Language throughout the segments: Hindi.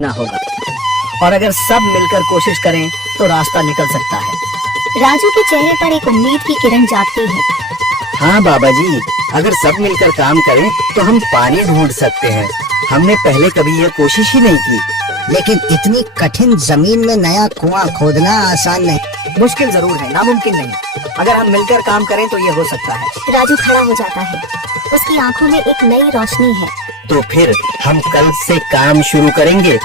ना होगा, और अगर सब मिलकर कोशिश करें तो रास्ता निकल सकता है। राजू के चेहरे पर एक उम्मीद की किरण जागती है। हाँ बाबा जी, अगर सब मिलकर काम करें तो हम पानी ढूंढ सकते हैं। हमने पहले कभी यह कोशिश ही नहीं की। लेकिन इतनी कठिन जमीन में नया कुआं खोदना आसान नहीं। मुश्किल जरूर है, नामुमकिन नहीं। अगर हम मिलकर काम करें तो ये हो सकता है। राजू खड़ा हो जाता है, उसकी आंखों में एक नई रोशनी है। तो फिर हम कल से काम शुरू करेंगे।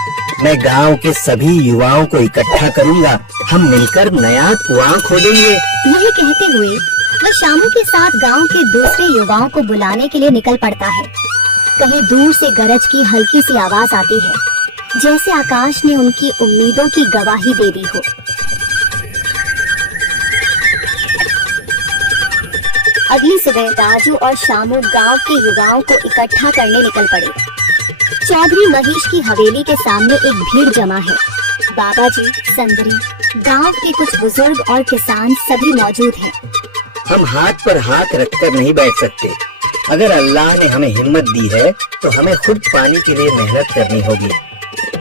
मैं गांव के सभी युवाओं को इकट्ठा करूंगा, हम मिलकर नया कुआं खोदेंगे। यही कहते हुए वह शामू के साथ गांव के दूसरे युवाओं को बुलाने के लिए निकल पड़ता है। कहीं दूर से गरज की हल्की सी आवाज आती है, जैसे आकाश ने उनकी उम्मीदों की गवाही दे दी हो। अगली सुबह राजू और शामू गांव के युवाओं को इकट्ठा करने निकल पड़े। चौधरी महेश की हवेली के सामने एक भीड़ जमा है। बाबा जी, संदरी, गांव के कुछ बुजुर्ग और किसान सभी मौजूद हैं। हम हाथ पर हाथ रखकर नहीं बैठ सकते। अगर अल्लाह ने हमें हिम्मत दी है तो हमें खुद पानी के लिए मेहनत करनी होगी।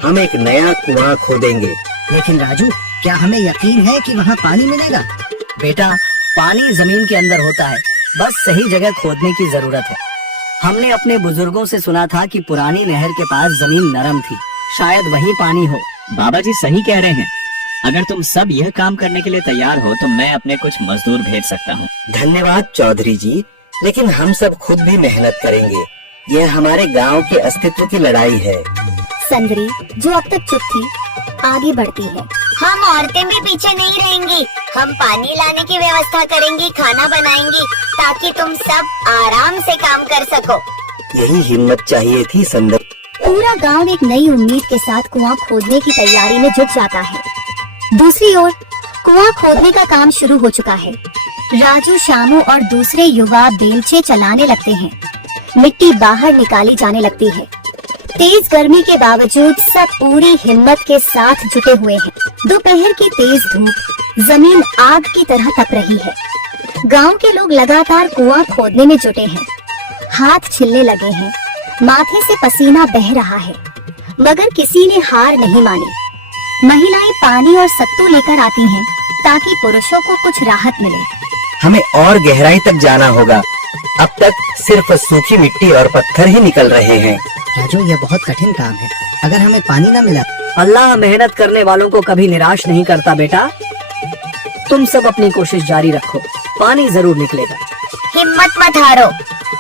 हम एक नया कुआं खोदेंगे। लेकिन राजू, क्या हमें यकीन है कि वहाँ पानी मिलेगा? बेटा, पानी जमीन के अंदर होता है, बस सही जगह खोदने की जरूरत है। हमने अपने बुजुर्गों से सुना था कि पुरानी नहर के पास जमीन नरम थी, शायद वहीं पानी हो। बाबा जी सही कह रहे हैं। अगर तुम सब यह काम करने के लिए तैयार हो तो मैं अपने कुछ मजदूर भेज सकता हूँ। धन्यवाद चौधरी जी, लेकिन हम सब खुद भी मेहनत करेंगे। यह हमारे गांव के अस्तित्व की लड़ाई है। संदरी, जो अब तक चुप थी, आगे बढ़ती है। हम औरतें भी पीछे नहीं रहेंगी। हम पानी लाने की व्यवस्था करेंगी, खाना बनाएंगी, ताकि तुम सब आराम से काम कर सको। यही हिम्मत चाहिए थी संदर। पूरा गांव एक नई उम्मीद के साथ कुआं खोदने की तैयारी में जुट जाता है। दूसरी ओर कुआं खोदने का काम शुरू हो चुका है। राजू, शामू और दूसरे युवा बेलचे चलाने लगते हैं। मिट्टी बाहर निकाली जाने लगती है। तेज गर्मी के बावजूद सब पूरी हिम्मत के साथ जुटे हुए हैं। दोपहर की तेज धूप जमीन आग की तरह तप रही है। गांव के लोग लगातार कुआं खोदने में जुटे हैं। हाथ छिलने लगे हैं, माथे से पसीना बह रहा है, मगर किसी ने हार नहीं मानी। महिलाएं पानी और सत्तू लेकर आती हैं, ताकि पुरुषों को कुछ राहत मिले। हमें और गहराई तक जाना होगा। अब तक सिर्फ सूखी मिट्टी और पत्थर ही निकल रहे हैं। राजू, यह बहुत कठिन काम है। अगर हमें पानी न मिला? अल्लाह मेहनत करने वालों को कभी निराश नहीं करता बेटा। तुम सब अपनी कोशिश जारी रखो, पानी जरूर निकलेगा। हिम्मत मत हारो।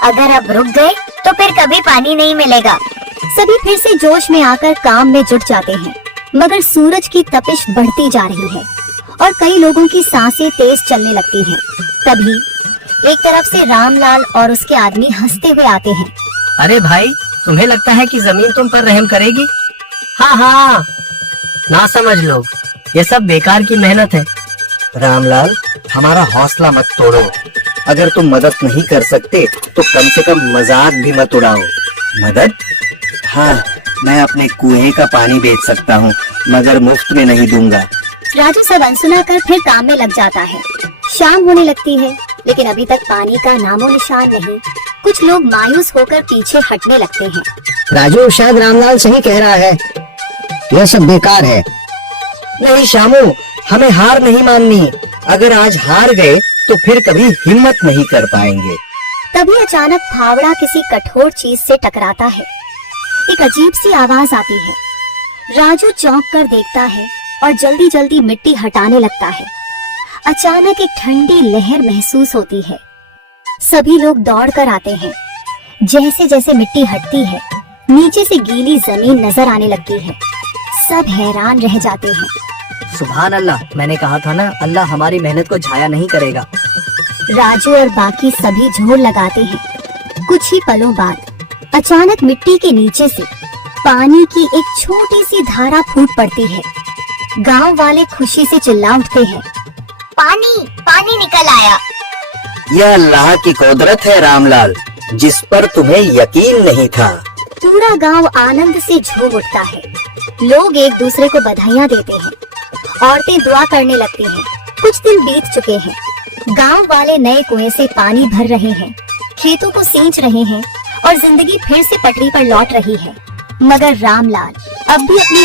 अगर अब रुक गए तो फिर कभी पानी नहीं मिलेगा। सभी फिर से जोश में आकर काम में जुट जाते हैं, मगर सूरज की तपिश बढ़ती जा रही है और कई लोगों की सांसें तेज चलने लगती हैं। तभी एक तरफ से रामलाल और उसके आदमी हंसते हुए आते हैं। अरे भाई, तुम्हें लगता है कि जमीन तुम पर रहम करेगी? हाँ हाँ, ना समझ लोग, ये सब बेकार की मेहनत है। रामलाल, हमारा हौसला मत तोड़ो। अगर तुम मदद नहीं कर सकते तो कम से कम मजाक भी मत उड़ाओ। मदद? हाँ, मैं अपने कुएं का पानी बेच सकता हूँ, मगर मुफ्त में नहीं दूंगा। राजू सब अनसुना कर फिर काम में लग जाता है। शाम होने लगती है, लेकिन अभी तक पानी का नामो निशान नहीं। कुछ लोग मायूस होकर पीछे हटने लगते हैं। राजू, शायद रामलाल सही कह रहा है, यह सब बेकार है। नहीं शामू, हमें हार नहीं माननी। अगर आज हार गए तो फिर कभी हिम्मत नहीं कर पाएंगे। तभी अचानक फावड़ा किसी कठोर चीज से टकराता है। एक अजीब सी आवाज आती है। राजू चौंक कर देखता है और जल्दी जल्दी मिट्टी हटाने लगता है। अचानक एक ठंडी लहर महसूस होती है। सभी लोग दौड़ कर आते हैं। जैसे जैसे मिट्टी हटती है, नीचे से गीली जमीन नजर आने लगती है। सब हैरान रह जाते हैं। सुभान अल्लाह, मैंने कहा था ना, अल्लाह हमारी मेहनत को जाया नहीं करेगा। राजू और बाकी सभी जोर लगाते हैं। कुछ ही पलों बाद अचानक मिट्टी के नीचे से पानी की एक छोटी सी धारा फूट पड़ती है। गांव वाले खुशी से चिल्ला उठते हैं। पानी पानी निकल आया। यह अल्लाह की कुदरत है रामलाल, जिस पर तुम्हें यकीन नहीं था। पूरा गांव आनंद से झूम उठता है। लोग एक दूसरे को बधाइयां देते हैं। औरतें दुआ करने लगती हैं। कुछ दिन बीत चुके हैं। गांव वाले नए कुएं से पानी भर रहे हैं, खेतों को सींच रहे हैं और जिंदगी फिर से पटरी पर लौट रही है। मगर रामलाल अब भी अपनी